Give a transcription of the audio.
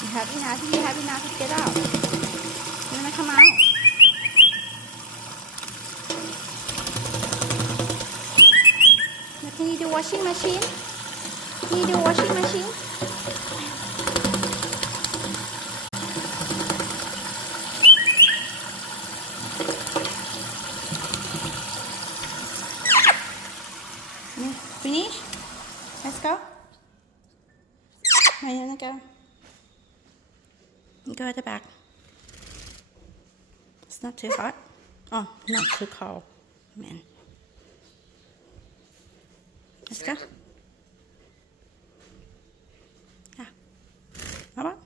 You have enough. You have enough to get out. You wanna come out? Now, can you do washing machine? Can you do washing machine? Finish? Let's go. Where you wanna go? Go at the back. It's not too hot. Oh, not too cold. Man. Let's go. Yeah. How about?